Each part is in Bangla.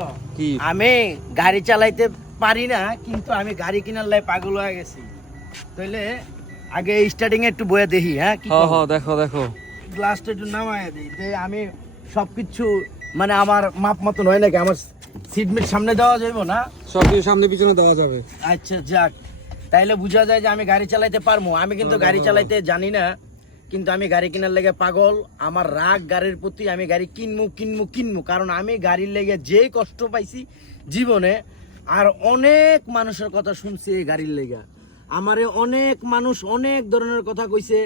শুনো কি আমি গাড়ি চালাইতে পারি না, কিন্তু আমি গাড়ি কিনার লাই পাগল হয়ে গেছি। তাইলে আগে স্টার্টিং এ একটু বয়ে দেখি, হ্যাঁ কি হ্যাঁ হ্যাঁ দেখো দেখো গ্লাসটা একটু নামায় দিই যে আমি সবকিছু মানে আমার মাপ মতন হয় নাকি, আমার সিটমেট সামনে দেওয়া যাবে না? সব কিছু সামনে পিছনে দেওয়া যাবে। আচ্ছা যাক, তাইলে বোঝা যায় যে আমি গাড়ি চালাইতে পারবো। আমি কিন্তু গাড়ি চালাইতে জানি না, কিন্তু আমি গাড়ি কেনার লেগে পাগল। আমার রাগ গাড়ির প্রতি, আমি গাড়ি কিনবো কিনবো কিনবো, কারণ আমি গাড়ির লেগে যে কষ্ট পাইছি জীবনে, আর অনেক মানুষের কথা শুনছি এই গাড়ির লেগে। আমারে অনেক মানুষ অনেক ধরনের কথা কইছে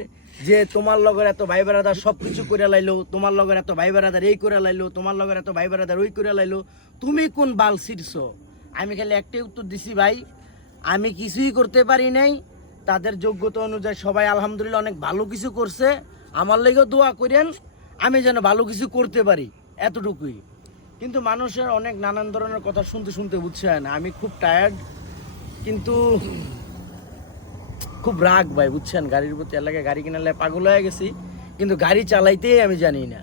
যে তোমার লগের এত ভাই বেড়াদার সব কিছু করে লাইলো, তোমার লগের এত ভাই বেড়াদার এই করে লাইলো, তোমার লগের এত ভাই বেড়াদার ওই করে লাইলো, তুমি কোন বাল ছিড়ছো? আমি খালি একটাই উত্তর দিছি, ভাই আমি কিছুই করতে পারি নাই। তাদের যোগ্যতা অনুযায়ী সবাই আলহামদুলিল্লাহ অনেক ভালো কিছু করছে, আমার লেগেও দোয়া করেন আমি যেন ভালো কিছু করতে পারি, এতটুকুই। কিন্তু মানুষের অনেক নানান ধরনের কথা শুনতে শুনতে বুঝছেন আমি খুব টায়ার্ড, কিন্তু খুব রাগ ভাই বুঝছেন গাড়ির প্রতি। এলাকায় গাড়ি কেনার লাগে পাগল হয়ে গেছি, কিন্তু গাড়ি চালাইতেই আমি জানি না।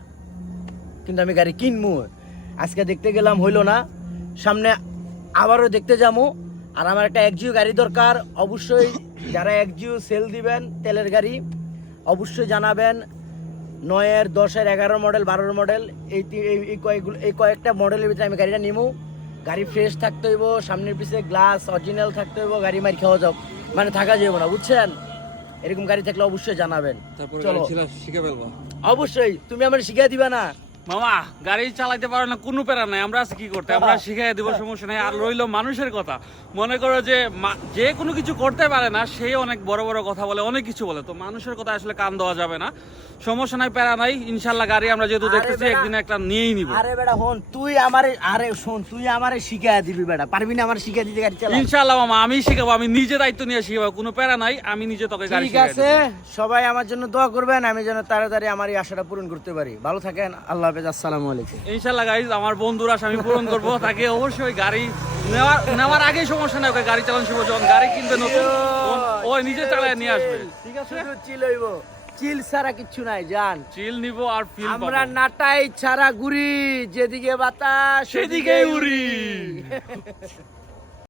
কিন্তু আমি গাড়ি কিনবো, আজকে দেখতে গেলাম হইলো না, সামনে আবারও দেখতে যাবো। আর আমার একটা একজিও গাড়ি দরকার, অবশ্যই যারা একজিও সেল দিবেন তেলের গাড়ি অবশ্যই জানাবেন। 9-এর 10-এর 11 মডেল 12 মডেল এই কয়েকটা মডেলের ভিতরে আমি গাড়িটা নিবো। গাড়ি ফ্রেশ থাকতে হইব, সামনের পিছে গ্লাস অরিজিনাল থাকতে হইব, গাড়ি মার খাওয়া যাও মানে থাকা যাবে না বুঝছেন। এরকম গাড়ি থাকলে অবশ্যই জানাবেন। তারপরে চলো শিখে ফেলবো। অবশ্যই, তুমি আমার শিখিয়ে দিবা না? মামা গাড়ি চালাইতে পারো না, কোনো প্যারা নাই, আমরা আছি কি করতে, আমরা শিখাই দিব, সমস্যা নাই। আর রইলো মানুষের কথা, মনে করো যে যে কোনো কিছু করতে পারে না সে অনেক বড় বড় কথা বলে, অনেক কিছু বলে, তো মানুষের কথা আসলে কান দেওয়া যাবে না। সমস্যা নাই, প্যারা নাই, ইনশাল্লাহ গাড়ি আমরা যেহেতু আরে দেখতেছি বেটা, একদিন একটা নিয়েই নিব। আরে বেটা হন তুই আমারে, আরে শোন তুই আমারে শিখিয়ে দিবি বেটা, পারবি না আমার শিখিয়ে দিতে গাড়ি চালা? ইনশাল্লাহ মামা আমি শিখাবো, আমি নিজে দায়িত্ব নিয়ে শিখাবো, কোনো প্যারা নাই, আমি নিজে তোকে গাড়ি ঠিক শিখাই আছে, দেব। সবাই আমার জন্য দোয়া করবেন, আমি যেন তাড়াতাড়ি আমার এই আশাটা পূরণ করতে পারি। ভালো থাকেন, আল্লাহ হাফেজ, আসসালামু আলাইকুম। ইনশাল্লাহ গাইজ আমার বন্ধুরা আমি পূরণ করবো, তাকে অবশ্যই গাড়ি নেওয়ার আগে সমস্যা নেই, ওকে গাড়ি চালানো শিখবো, যখন গাড়ি কিনবে নতুন ও নিজে চালায় নিয়ে আসবে। ঠিক আছে, শুধু চিল হইব, চিল ছাড়া কিচ্ছু নাই জান। চিল নিব আর ফিল আমরা নাটাই ছাড়া ঘুরি, যেদিকে বাতাস সেদিকেই উড়ি।